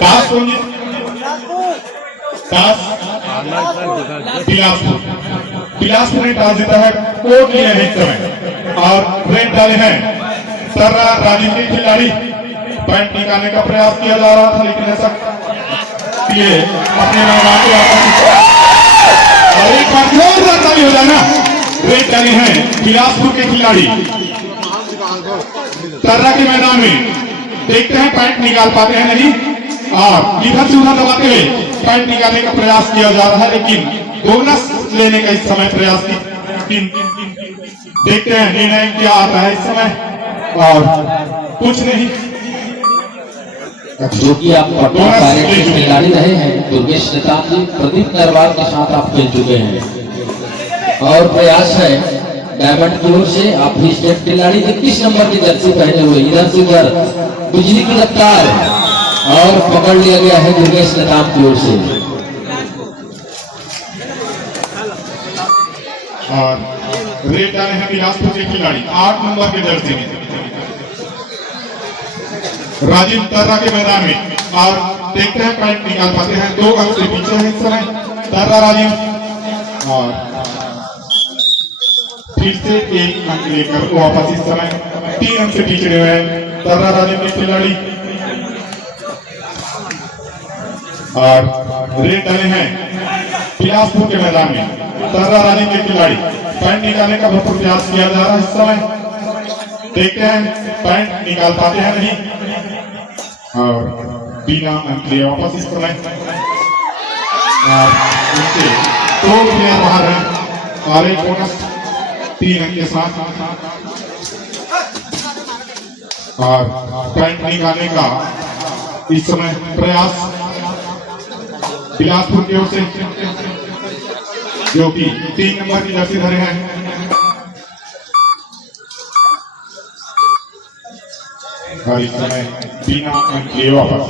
टास कौन जीत? टास बिलासपुर। बिलासपुर ने टास जीता है। कोर्ट लिए है इस समय और रेड डाले हैं सर्रा राजीव के खिलाड़ी। पॉइंट निकालने का प्रयास किया जा रहा था लेकिन ऐसा किए अपने मैदान को वापस और एक बार जोरदार ताली हो जाना। रेड डाले हैं बिलासपुर के खिलाड़ी सर्रा के मैदान में। देखते हैं पॉइंट निकाल पाते हैं नहीं और इधर से उधर दबाते हुए पॉइंट निकालने का प्रयास किया जा रहा है लेकिन बोनस लेने का इस समय प्रयास की देखते हैं निर्णय क्या आता है इस समय और कुछ नहीं। जो कि आप पटना पायरेट्स के खिलाड़ी रहे हैं दुर्गेश नेताम जी, प्रदीप नरवाल के साथ आप खेल चुके हैं और प्रयास है डायमंड की ओर से आप भी स्टेट खिलाड़ी 21 नंबर की जर्सी पहने हुए। इधर से उधर बिजली की रफ्तार और पकड़ लिया गया है दुर्गेश नेताम की ओर से। और रेड डाले हैं बिलासपुर के खिलाड़ी 8 नंबर के जर्सी में राजीव तर्रा के मैदान में और देखते हैं पॉइंट निकाल पाते हैं। 2 अंक से पीछे है इस समय तर्रा राजीव और फिर से 1 अंक लेकर वापस इस समय 3 अंक से पीछे हुए हैं तर्रा राजीव के खिलाड़ी और रेड डाले हैं बिलासपुर के मैदान में तर्रा राजीव के खिलाड़ी। पॉइंट निकालने का भरपूर प्रयास किया जा रहा है इस समय। देखते हैं पॉइंट निकाल पाते हैं नहीं और बिना अंक लिए वापस इस समय और उसके 2 प्लेयर बाहर हैं और एक बोनस 3 अंक के साथ और पॉइंट निकालने का इस समय प्रयास बिलासपुर की ओर से जो कि 3 नंबर की जर्सी धरे हैं और इस समय बिना अंक लिए वापस।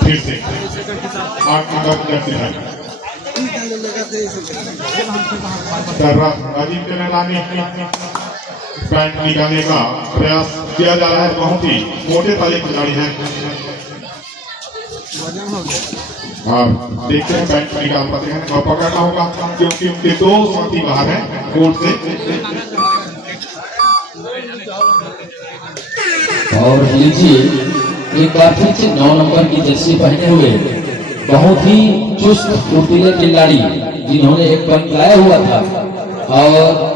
फिर से 8 नंबर की जर्सी है राजीव के मैदान में पॉइंट निकालने का प्रयास किया जा रहा है। बहुत ही मोटे ताजे खिलाड़ी हैं और देखते हैं पॉइंट निकाल पाते हैं और पकड़ना होगा क्योंकि उनके 2 साथी बाहर हैं कोर्ट से। और लीजिए एक बार फिर से 9 नंबर की जर्सी पहने हुए बहुत ही चुस्त फुर्तीले खिलाड़ी जिन्होंने एक पॉइंट लाया हुआ था और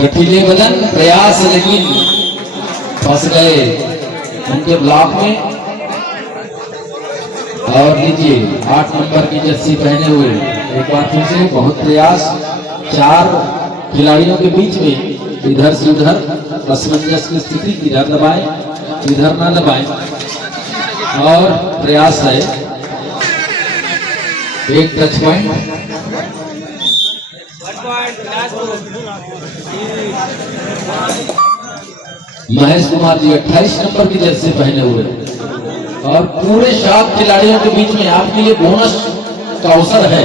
गठीले बदन प्रयास लेकिन फंस गए उनके ब्लॉक में। और लीजिए 8 नंबर की जर्सी पहने हुए एक बार फिर से बहुत प्रयास 4 खिलाड़ियों के बीच में इधर से उधर असमंजस की स्थिति, इधर दबाएं इधर ना दबाएं और प्रयास है एक touch point. Mahesh Kumar ji 28 number की जर्सी पहने हुए और पूरे 7 खिलाड़ियों के बीच में आपके लिए बोनस का अवसर है।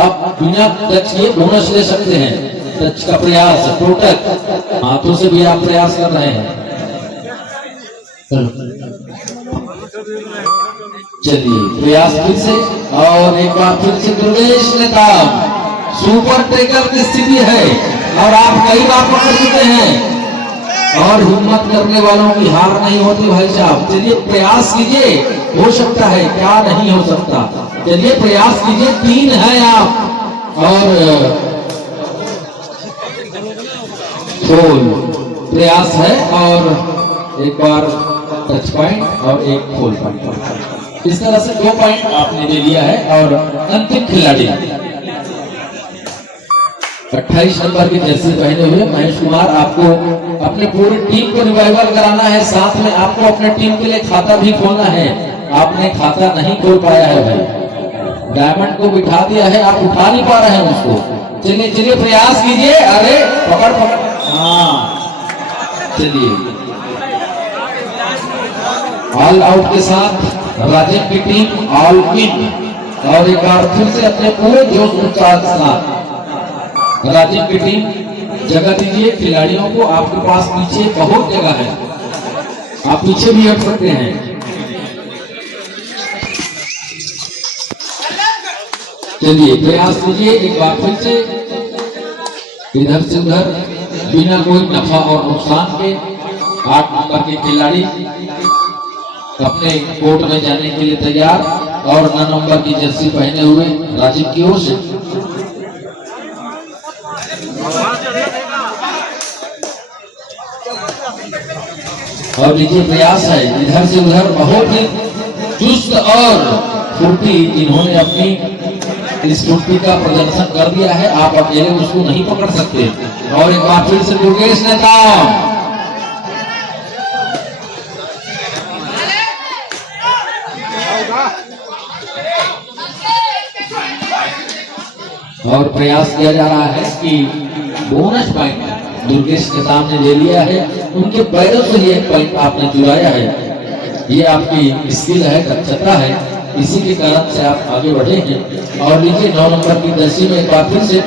आप बिना टच किए बोनस ले सकते हैं। टच का प्रयास टोटल हाथों से भी आप प्रयास कर रहे हैं। चलिए प्रयास फिर से और एक बार फिर से दुर्गेश नेताम सुपर टेकर की स्थिति है और आप कई बार पकड़ चुके हैं और हिम्मत करने वालों की हार नहीं होती भाई साहब। चलिए प्रयास कीजिए, हो सकता है क्या नहीं हो सकता। चलिए प्रयास कीजिए, 3 है आप और प्रयास है और एक बार टच पॉइंट और एक फुल पॉइंट। इस तरह से 2 पॉइंट आपने ले लिया है और अंतिम खिलाड़ी 28 नंबर की जर्सी पहने हुए महेश कुमार, आपको अपने पूरी टीम को रिवाइवल कराना है, साथ में आपको अपने टीम के लिए खाता भी खोलना है। आपने खाता नहीं खोल पाया है भाई, डायमंड को बिठा दिया है, आप उठा नहीं पा रहे हैं उसको। चलिए चलिए प्रयास कीजिए। अरे पकड़ पकड़, हाँ चलिए ऑल आउट के साथ राजीव की टीम ऑल इन, और एक बार फिर से अपने पूरे जोश उत्साह के साथ राजीव की टीम जगह दीजिए खिलाड़ियों को। आपके पास पीछे बहुत जगह है, आप पीछे भी हट सकते हैं। चलिए प्रयास कीजिए एक बार फिर से, इधर से उधर बिना कोई नफा और नुकसान के 8 नंबर के खिलाड़ी अपने कोर्ट में जाने के लिए तैयार, और 9 नंबर की जर्सी पहने हुए राजीव की ओर से। और लीजिए प्रयास है इधर से उधर, बहुत ही चुस्त और फुर्ती इन्होंने अपनी इस फुर्ती का प्रदर्शन कर दिया है, आप अकेले उसको नहीं पकड़ सकते। और एक बार फिर से दुर्गेश नेताम, और प्रयास किया जा रहा है कि बोनस पॉइंट दुर्गेश नेताम ने ले लिया है, उनके पैरों से ये पॉइंट आपने चुराया है। ये आपकी स्किल है, दक्षता है, इसी के कारण से आप आगे बढ़े हैं। और नीचे 9 नंबर की जर्सी में एक बार फिर से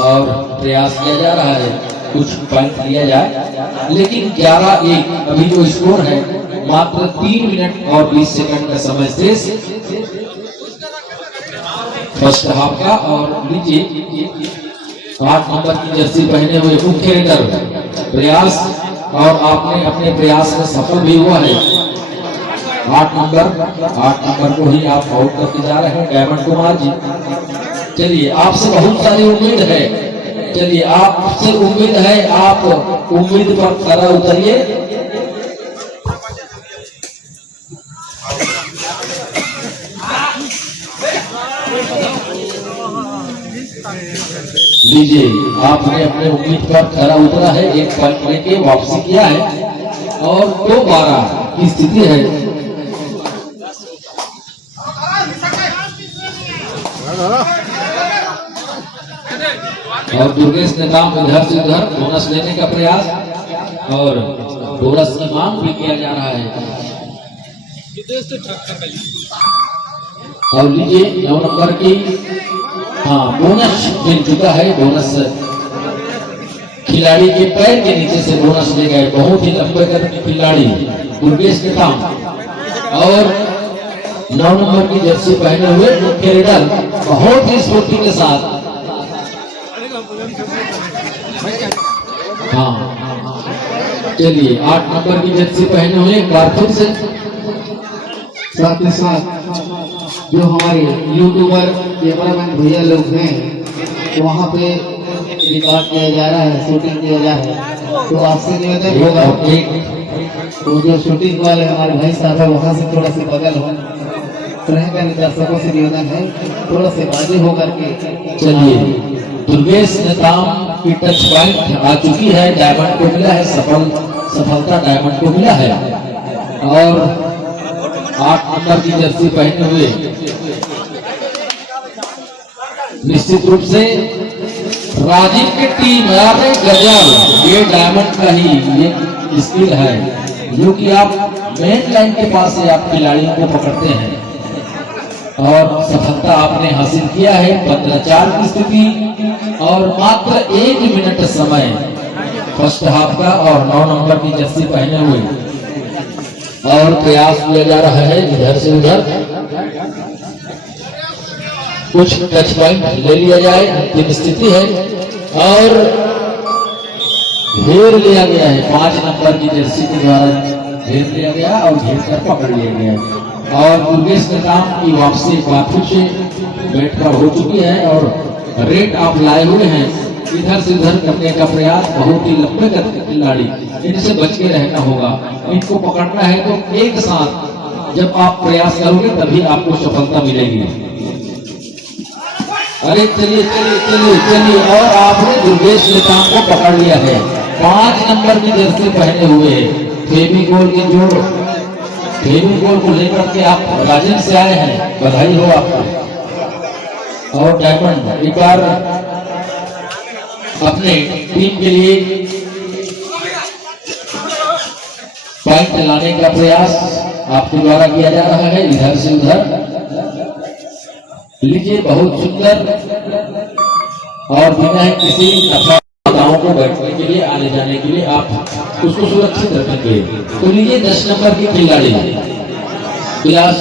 और प्रयास किया जा रहा है कुछ पॉइंट लिया जाए, लेकिन 11-1 अभी जो स्कोर है, मात्र 3 मिनट और 20 सेकंड का समय शेष फर्स्ट हाफ का। और नीचे 8 नंबर की जर्सी पहने हुए मुख्य रेडर प्रयास, और आपने अपने प्रयास में सफल भी हुआ है। 8 नंबर को ही आप आउट करके जा रहे हैं डायमंड कुमार जी। चलिए आपसे बहुत सारी उम्मीद है, चलिए आपसे उम्मीद है, आप उम्मीद पर खरा उतरिए। लीजिए आपने अपने उम्मीद पर खरा उतरा है, 1 पॉइंट लेके वापसी किया है, और 2-12 की स्थिति है। और दुर्गेश नेताम इधर से उधर बोनस लेने का प्रयास, और बोनस की मांग भी किया जा रहा है। और लीजिए 9 नंबर की, हाँ बोनस मिल चुका है। बोनस खिलाड़ी के पैर के नीचे से बोनस ले गए, बहुत ही लंबे कद के खिलाड़ी दुर्गेश नेताम। और 9 नंबर की जर्सी पहने हुए मुख्य रेडर बहुत ही स्फूर्ति के साथ, हाँ चलिए 8 नंबर की जर्सी पहने हुए एक बार फिर से। साथ ही साथ जो हमारे यूट्यूबर कैमरामैन भैया लोग हैं, वहाँ पे रिकॉर्ड किया जा रहा है, शूटिंग किया जा रहा है, तो आपसे निवेदन होगा तो जो शूटिंग वाले हमारे भाई साहब है, वहाँ से थोड़ा सा बगल हो रहेगा। दर्शकों से निवेदन है थोड़ा से बाजी होकर के। चलिए दुर्गेश नेताम की टच पॉइंट आ चुकी है, डायमंड को मिला है, सफलता डायमंड को मिला है। और 8 नंबर की जर्सी पहने हुए निश्चित रूप से राजीव की टीम, अरे गजब, ये डायमंड का ही ये स्किल है, जो कि आप मेन लाइन के पास से आप खिलाड़ियों को पकड़ते हैं, और सफलता आपने हासिल किया है। 15-4 की स्थिति और मात्र 1 मिनट समय फर्स्ट हाफ का, और 9 नंबर की जर्सी पहने हुए, और प्रयास किया जा रहा है इधर से उधर कुछ टच पॉइंट ले लिया जाए, अंतिम स्थिति है। और घेर लिया गया है, 5 नंबर की जर्सी के द्वारा घेर लिया गया और घेर कर पकड़ लिया गया। और दुर्गेश नेताम की वापसी फिर से बैठ कर हो चुकी है, और रेट आप लाए हुए हैं, इधर से उधर करने का प्रयास, बहुत ही लंबे कद के खिलाड़ी, इनसे बच के रहना होगा। इनको पकड़ना है तो एक साथ जब आप प्रयास करोगे तभी आपको सफलता मिलेगी। अरे चलिए चलिए चलिए चलिए, और आपने दुर्गेश नेताम को पकड़ लिया है, 5 नंबर की जर्सी पहने हुए फेविकोल के जोड़ फेविकोल को लेकर के आप राजन से आए हैं, बधाई हो आपको। और डायमंड एक बार अपने टीम के लिए पॉइंट लाने का प्रयास आपके द्वारा किया जा रहा है, इधर से उधर। लीजिए, बहुत सुंदर और बिना किसी नफाओं को बैठने के लिए, आने जाने के लिए आप उसको सुरक्षित रखेंगे। तो लीजिए 10 नंबर की खिलाड़ी विलास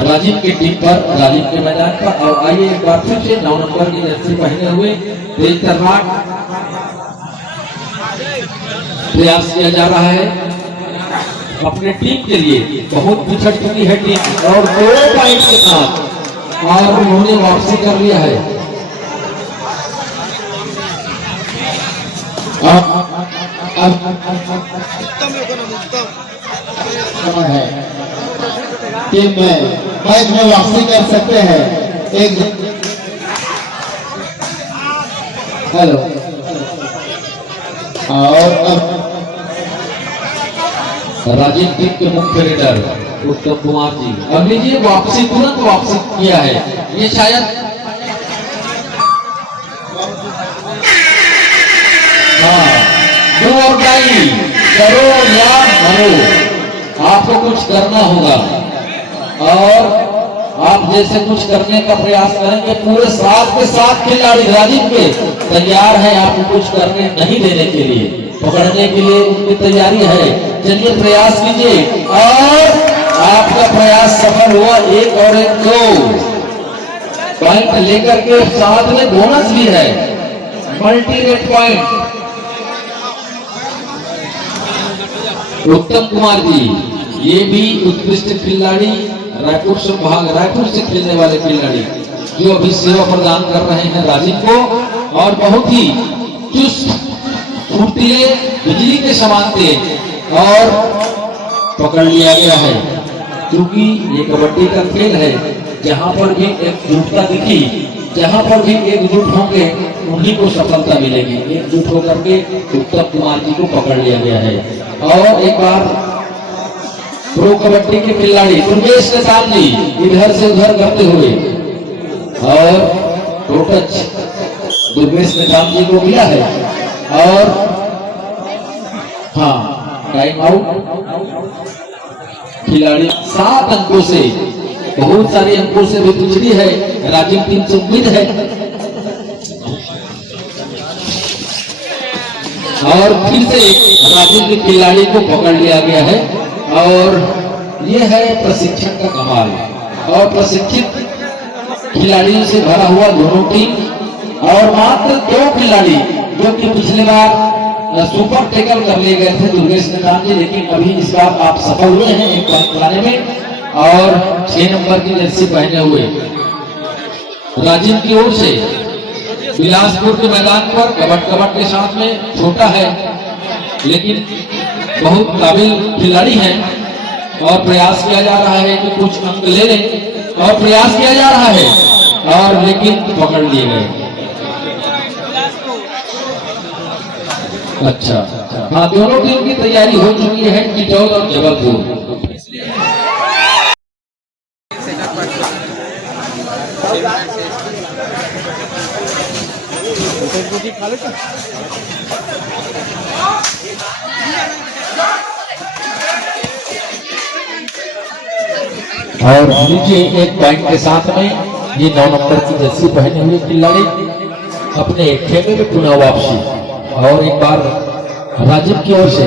राजीव की टीम पर, राजीव के मैदान पर। और आइए एक बार फिर से 9 नंबर की जर्सी पहने हुए तेज तर्राक प्रयास किया जा रहा है अपने टीम के लिए। बहुत पिछड़ चुकी है टीम और 2 पॉइंट के साथ, और उन्होंने वापसी कर लिया है। है टीम में मैच में वापसी कर सकते हैं। एक हेलो, और अब राजीव टीम के मुख्य लीडर उत्तम कुमार जी, अब लीजिए वापसी, तुरंत वापसी किया है। ये शायद डू और डाई, करो या मरो, आपको कुछ करना होगा। और आप जैसे कुछ करने का प्रयास करेंगे, पूरे साथ के साथ खिलाड़ी राजीव के तैयार है आपको कुछ करने नहीं देने के लिए, पकड़ने के लिए उनकी तैयारी है। चलिए प्रयास कीजिए, और आपका प्रयास सफल हुआ। 1 और 1 2 पॉइंट लेकर के साथ में बोनस भी है, मल्टी रेट पॉइंट। उत्तम कुमार जी, ये भी उत्कृष्ट खिलाड़ी, रायपुर संभाग, रायपुर से खेलने वाले खिलाड़ी जो अभी सेवा प्रदान कर रहे हैं राजीव को, और बहुत ही चुस्त फुर्तीले, बिजली के समान थे। और पकड़ लिया गया है, क्योंकि ये कबड्डी का खेल है। जहां पर भी एकजुटता दिखी, जहां पर भी एकजुट होंगे उन्हीं को सफलता मिलेगी। एकजुट होकर के उत्तम कुमार जी को पकड़ लिया गया है। और एक बार प्रो कबड्डी के खिलाड़ी दुर्गेश नेताम जी इधर से उधर करते हुए, और टोटच दुर्गेश नेताम जी को मिला है। और हाँ, टाइम आउट। खिलाड़ी 7 अंकों से, बहुत सारे अंकों से भी पिछड़ी है राजीव टीम से, उम्मीद है। और फिर से राजीव के खिलाड़ी को पकड़ लिया गया है। और ये है प्रशिक्षण का कमाल, और प्रशिक्षित खिलाड़ियों से भरा हुआ दोनों टीम। और मात्र 2 खिलाड़ी जो कि पिछले बार सुपर टेकल कर लिए गए थे, दुर्गेश नेताम जी, लेकिन अभी इस बार आप सफल हुए हैं 1 पॉइंट लाने में। और 6 नंबर की जर्सी पहने हुए राजीव की ओर से बिलासपुर के मैदान पर कबड्डी के साथ में, छोटा है लेकिन बहुत काबिल खिलाड़ी हैं। और प्रयास किया जा रहा है कि कुछ अंक ले लें, और प्रयास किया जा रहा है, और लेकिन पकड़ लिए गए। अच्छा, हाँ, दोनों टीम की तैयारी हो चुकी है, किटौल और जबलपुर। और लीजिए 1 पॉइंट के साथ में ये 9 नंबर की जर्सी पहने हुए खिलाड़ी अपने खेमे में पुनः वापसी। और एक बार राजीव की ओर से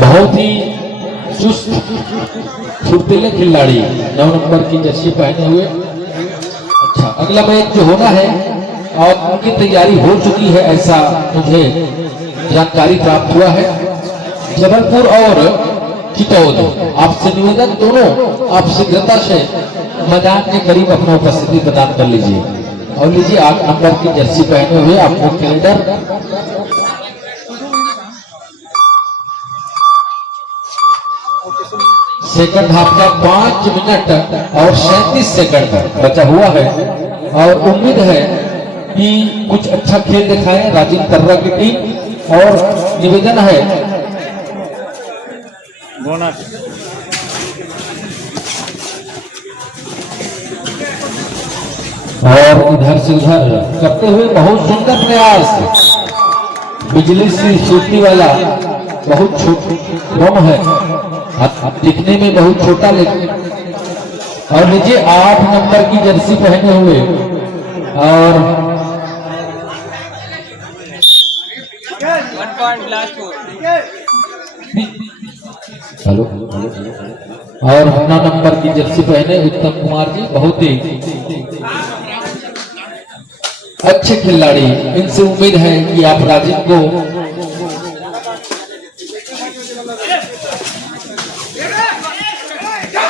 बहुत ही चुस्त फुर्तीले खिलाड़ी 9 नंबर की जर्सी पहने हुए। अच्छा, अगला मैच जो होना है और उनकी तैयारी हो चुकी है, ऐसा मुझे जानकारी प्राप्त हुआ है। जबलपुर और चितौद, आपसे निवेदन, दोनों आप शीघ्रता से मैदान के करीब अपना उपस्थिति प्रदान कर लीजिए। और लीजिए 8 नंबर की जर्सी पहने हुए आप मुख्य लीडर सेकंड हाफ का 5 मिनट और 37 सेकंड बचा हुआ है। और उम्मीद है कि कुछ अच्छा खेल दिखाएं राजीव कर्रा की टीम। और निवेदन है और इधर से उधर करते हुए बहुत सुंदर प्रयास, बिजली से छूटने वाला बहुत कम है, दिखने में बहुत छोटा लेकिन। और नीचे 8 नंबर की जर्सी पहने हुए और हेलो और 9 नंबर की जर्सी पहने उत्तम कुमार जी, बहुत ही अच्छे खिलाड़ी। इनसे उम्मीद है कि आप राजीव को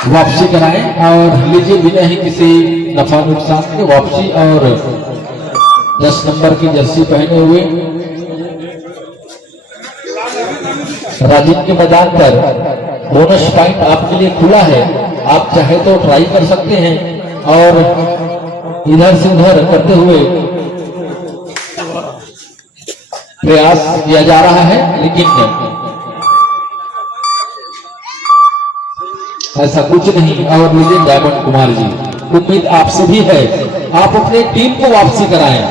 वापसी कराएं और लीजिए बिना ही किसी नफा नुकसान के वापसी। और 10 नंबर की जर्सी पहने हुए राजीव के मैदान पर बोनस पॉइंट आपके लिए खुला है, आप चाहे तो ट्राई कर सकते हैं। और इधर से उधर करते हुए प्रयास किया जा रहा है, लेकिन ऐसा कुछ नहीं। और लीजिए डायमंड कुमार जी, उम्मीद आपसे भी है आप अपने टीम को वापसी कराएं,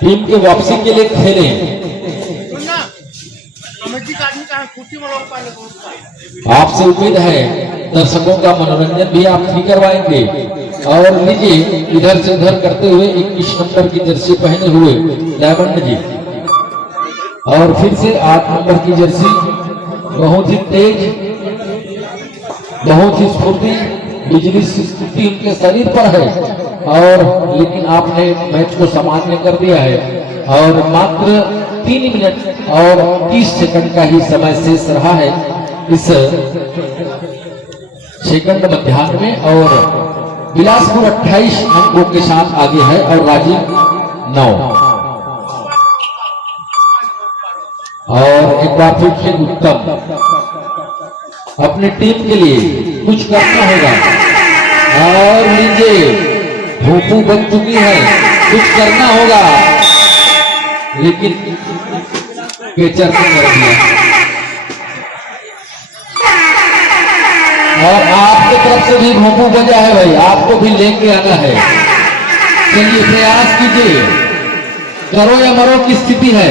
टीम के वापसी के लिए खेलें। आपसे उम्मीद है दर्शकों का मनोरंजन भी आप ही करवाएंगे। और लीजिए इधर से उधर करते हुए 21 नंबर की जर्सी पहने हुए डायमंड जी, और फिर से 8 नंबर की जर्सी, बहुत ही तेज, बहुत ही स्फूर्ति, बिजली स्थिति उनके शरीर पर है। और लेकिन आपने मैच को सामान्य कर दिया है और मात्र 3 मिनट और 30 सेकंड का ही समय शेष रहा है इस सेकंड मध्याह्न में। और बिलासपुर 28 अंकों के साथ आगे है और राजीव 9। और एक बार फिर से उत्तम अपनी टीम के लिए कुछ करना होगा। और लीजिए भूपू बन चुकी है, कुछ करना होगा, लेकिन केचर ने कर दिया। और आपकी तरफ से भी भूपू बजा है भाई, आपको भी लेके आना है। चलिए प्रयास कीजिए, करो या मरो की स्थिति है,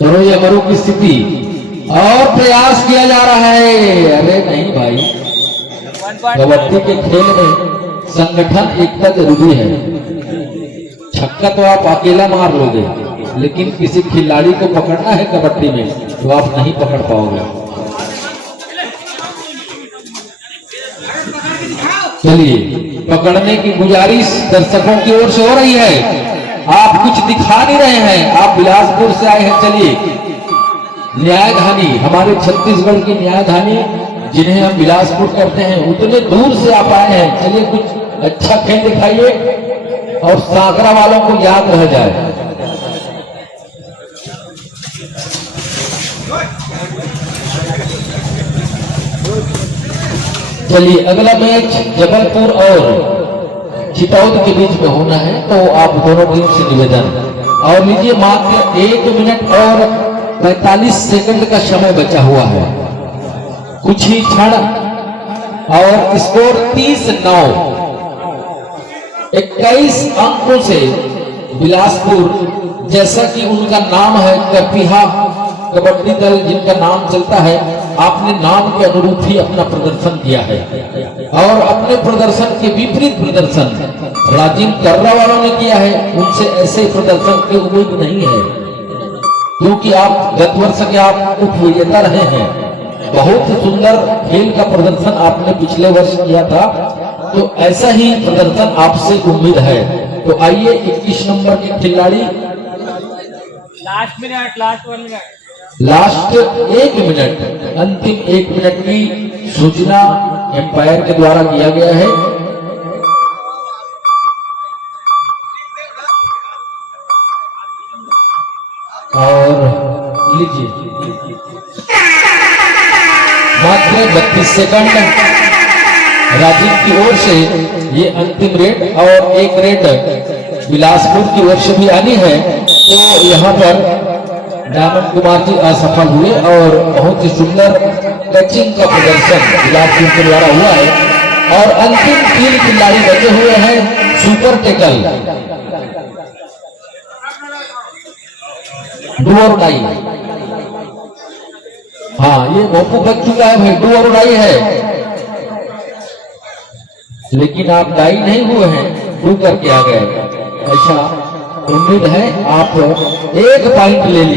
करो या मरो की स्थिति। और प्रयास किया जा रहा है, अरे नहीं भाई, कबड्डी के खेल में संगठन एकता जरूरी है। छक्का तो आप अकेला मार लोगे, लेकिन किसी खिलाड़ी को पकड़ना है कबड्डी में तो आप नहीं पकड़ पाओगे। चलिए पकड़ने की गुजारिश दर्शकों की ओर से हो रही है, आप कुछ दिखा नहीं रहे हैं, आप बिलासपुर से आए हैं। चलिए न्यायधानी, हमारे छत्तीसगढ़ की न्यायधानी जिन्हें हम बिलासपुर करते हैं, उतने दूर से आप आए हैं। चलिए कुछ अच्छा खेल दिखाइए और सागरा वालों को याद रह जाए। चलिए अगला मैच जबलपुर और चितौद के बीच में होना है, तो आप दोनों टीम से निवेदन। और लीजिए मात्र 1 मिनट और 45 सेकंड का समय बचा हुआ है, कुछ ही क्षण। और स्कोर 30-9, 21 अंकों से बिलासपुर, जैसा कि उनका नाम है कपिहा कबड्डी दल जिनका नाम चलता है, आपने नाम के अनुरूप ही अपना प्रदर्शन किया है। और अपने प्रदर्शन के विपरीत प्रदर्शन राजीव कर्रा वालों ने किया है, उनसे ऐसे प्रदर्शन की उम्मीद नहीं है, क्योंकि आप गत वर्ष के आप उपविजेता रहे हैं। बहुत सुंदर खेल का प्रदर्शन आपने पिछले वर्ष किया था, तो ऐसा ही प्रदर्शन आपसे उम्मीद है। तो आइए 21 नंबर के खिलाड़ी, लास्ट 1 मिनट, अंतिम 1 मिनट की सूचना एम्पायर के द्वारा किया गया है। और लीजिए, मात्र 32 सेकंड राजीव की ओर से ये अंतिम रेड और एक रेड बिलासपुर की ओर से भी आनी है। तो यहाँ पर डायमंड कुमार जी असफल हुए और बहुत ही सुंदर कैचिंग का प्रदर्शन बिलासपुर के द्वारा हुआ है। और अंतिम 3 खिलाड़ी बचे हुए हैं सुपर टेकल डू और डाई। हाँ, ये भोपू बच चुका है भाई, डू और डाई है, लेकिन आप डाई नहीं हुए हैं, डू करके आ गए। ऐसा उम्मीद है आप 1 पॉइंट ले लीजिए।